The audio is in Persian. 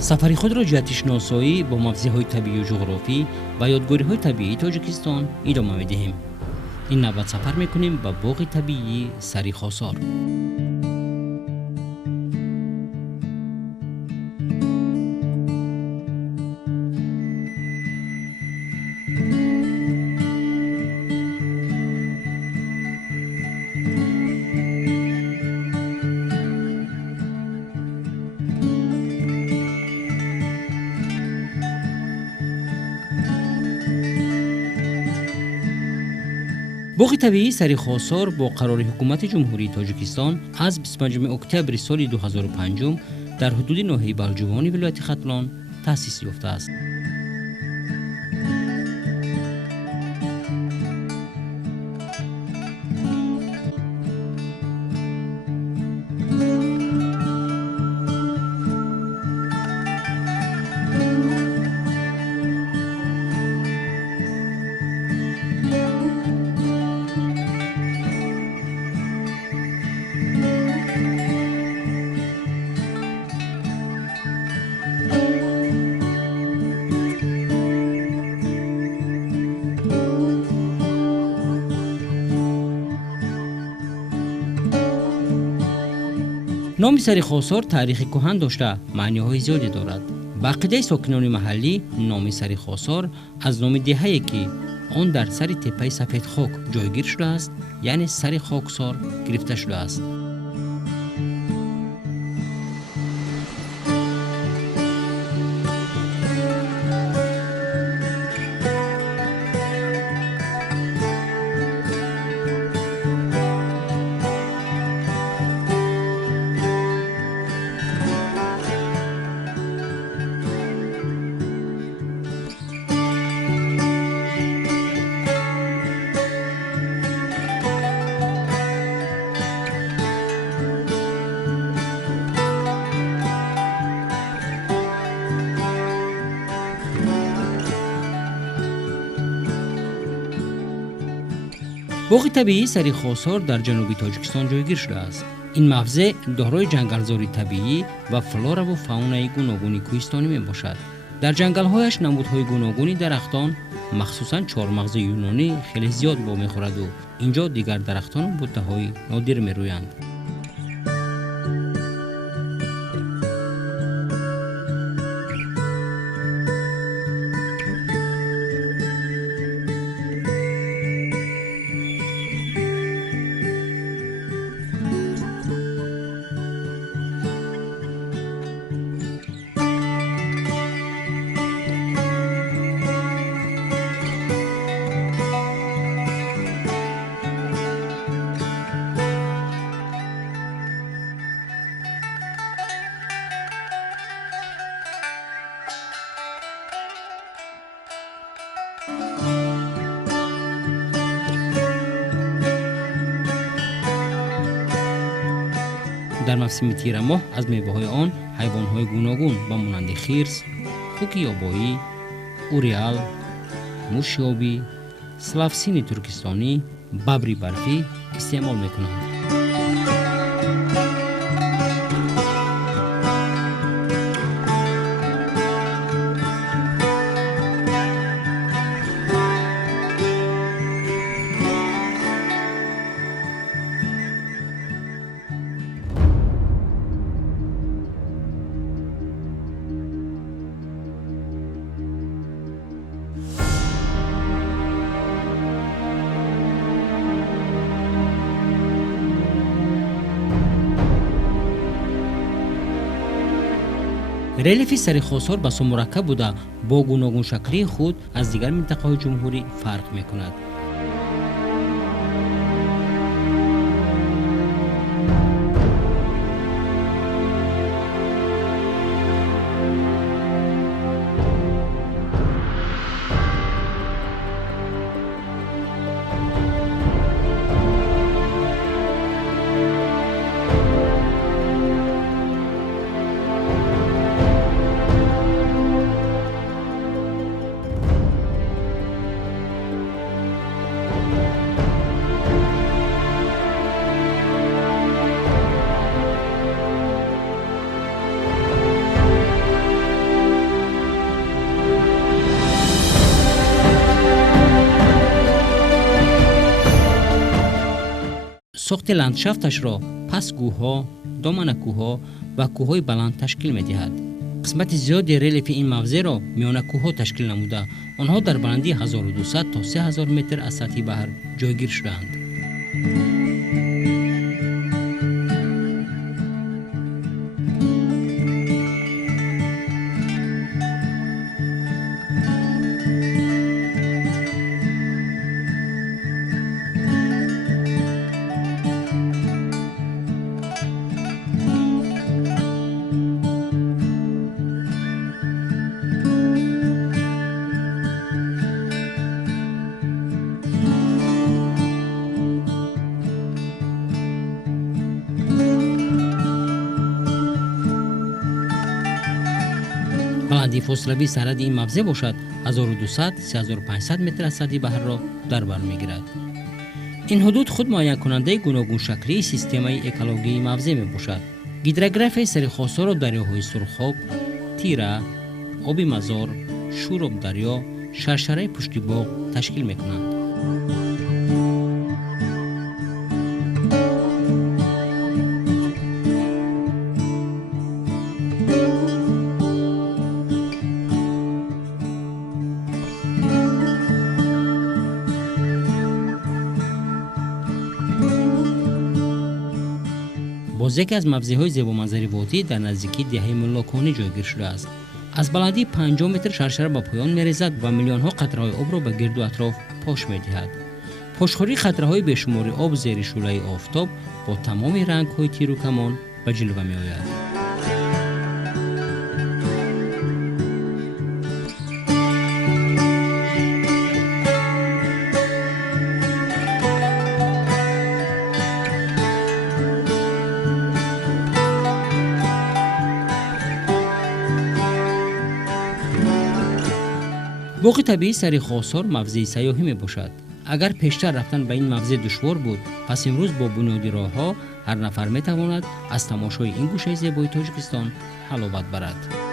سفری خود را جهت شناسایی با موضع‌های طبیعی و جغرافی و یادگاری‌های طبیعی تاجیکستان ادامه می‌دهیم. این نوبت سفر می‌کنیم به باغ طبیعی سری خاصار. باغ طبیعی سری خاصار با قرار حکومت جمهوری تاجیکستان از 25 اکتبر سال 2005 در حدود ناحیه بلجوانی ولایت ختلان تأسیس یافته است. نام سری خاصار تاریخ کهن داشته معنی‌های زیادی دارد. به عقیده ساکنان محلی نام سری خاصار از نام دهه‌ای که آن در سر تپه سفید خاک جایگیر شده است، یعنی سری خاکسار گرفته شده است. باغ طبیعی سری خاصار در جنوبی تاجیکستان جایگیر شده است. این محفظه دارای جنگلزاری طبیعی و فلورا و فاونای گوناگون کوهستانی میباشد. در جنگل‌هایش نمودهای گوناگونی درختان، مخصوصاً چهارمغز یونانی خیلی زیاد با میخورد و اینجا دیگر درختان و بوته‌های نادر میرویند. در موسم تیر ماه از میوه‌های آن حیوان‌های گوناگون با مانند خرس، خوک یابایی، اوریال، موش آبی، سلافسین ترکستانی، ببری برفی استعمال می‌کنند. ریلیف سری خاصار بسیار مرکب بوده با گوناگون شکلی خود از دیگر منطقه‌های جمهوری فرق می‌کند. ساخت لندشافتش را پس کوه‌ها، دامن کوه‌ها و کوه‌های بلند تشکیل می‌دهد. قسمت زیادی ریلیف این موضع را میان کوه‌ها تشکیل نموده، آنها در بلندی 1200 تا 3000 متر از سطح بحر جایگیر شده‌اند. بلندی فاصلوی سرحد این موضع باشد 1200 3500 متر از سطح بحر را در بر میگیرد. این حدود خود معین کننده گوناگون شکلی سیستم‌های اکولوژی موضع می باشد. هیدروگرافی سرخاسار و دریاهای سرخاب، تیره، آب مزار، شوراب دریا، شرشره پشتی باغ تشکیل می کنند. باز یکی از موضع‌های زیبامنظری وادی در نزدیکی دهه ملاکانی جایگیر شده است. از بلندی 50 متر شرشره به پایان می‌ریزد و میلیون‌ها قطره‌های آب را به گرد و اطراف پاش می‌دهد. پاشخوری قطره‌های بیشمار آب زیر شعله آفتاب با تمام رنگ‌های تیر و کمان به جلوه می‌آید. باغ طبیعی سرخاسار موضع سیاحی می باشد. اگر پیشتر رفتن به این موضع دشوار بود، پس امروز با بنیادی راه‌ها هر نفر می تواند از تماشای این گوشه زیبای تاجیکستان حلاوت برد.